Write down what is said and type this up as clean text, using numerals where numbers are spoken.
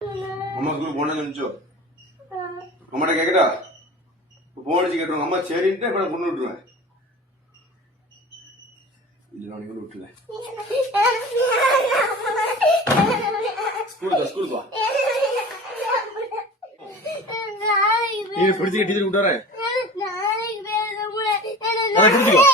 அம்மா ஸ்கூல் போனேன்னு நினைச்சோ அம்மாட்ட கேட்கட்டா போன் அடிச்சு கேட்டுருவாங்க அம்மா சரின்ட்டு இப்ப நான் கொண்டு விட்டுருவேன் இல்ல நான் கொண்டு விட்டுல ஸ்கூலுக்கு வா நீ பிடிச்சு டீச்சர் விட்டாரே அதை பிடிச்சிக்கோ